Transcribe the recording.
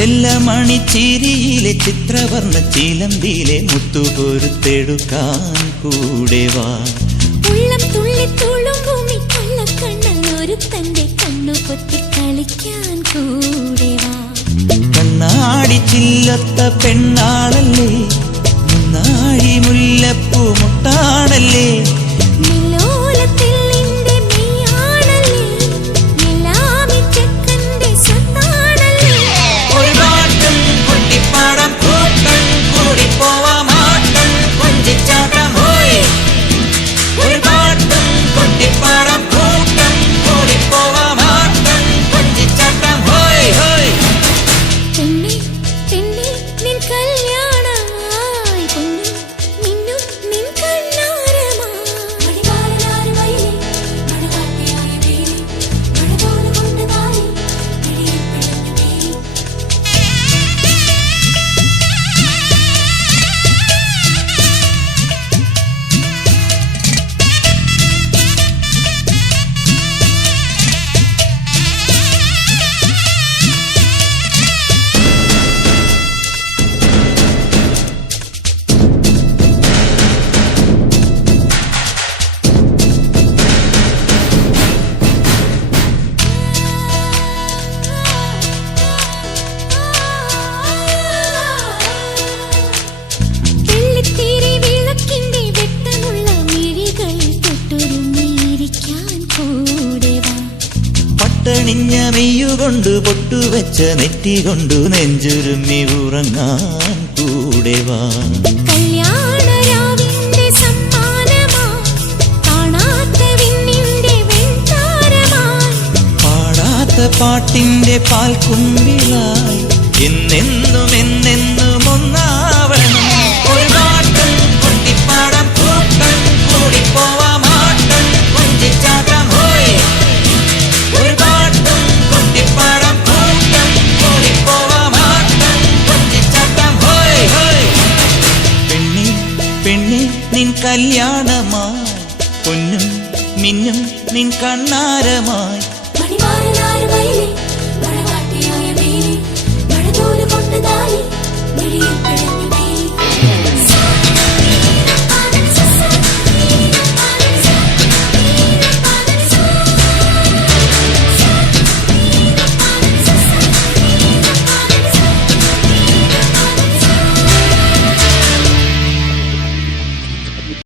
ചെല്ലമണിച്ചിരിയിലെ ചിത്രവർണ്ണ ചിലമ്പിലെ മുത്തുപൊരുത്തെടുക്കാൻ കൂടെ വാ. ഉള്ളം തുള്ളി തുളുമ്പുമി കൊള്ളക്കണ്ണൻ ഒരു തന്റെ കണ്ണു പൊത്തി കളിക്കാൻ കൂടെ വാ. കണ്ണാടി ചില്ലത്ത പെണ്ണാളല്ലേ, മുന്നാഴി മുല്ലപ്പൂ മുട്ടാണല്ലേ, പട്ടണിഞ്ഞ മെയ്യുകൊണ്ട് പൊട്ടുവെച്ച നെറ്റി കൊണ്ടു നെഞ്ചുരുമ്മി ഉറങ്ങാൻ കൂടെ വാ. പാടാത്ത പാട്ടിന്റെ പാൽക്കുമ്പിളായി എന്നെന്നും എന്നെന്നും ഒന്നാവണം. ഒരു പാട്ടും കൊട്ടിപ്പാടാം കൂട്ടം കൂടിപ്പോവാം ആട്ടം കൊഞ്ചിച്ചാട്ടം ഹോയ്. ഒരു പാട്ടും കൊട്ടിപ്പാടാം കൂട്ടം കൂടിപ്പോവാം ആട്ടം കൊഞ്ചിച്ചാട്ടം ഹോയ് ഹോയ്. പെണ്ണി പെണ്ണി നിൻ കല്യാണമായി, പൊന്നും മിന്നും നിൻ കണ്ണാരമായി,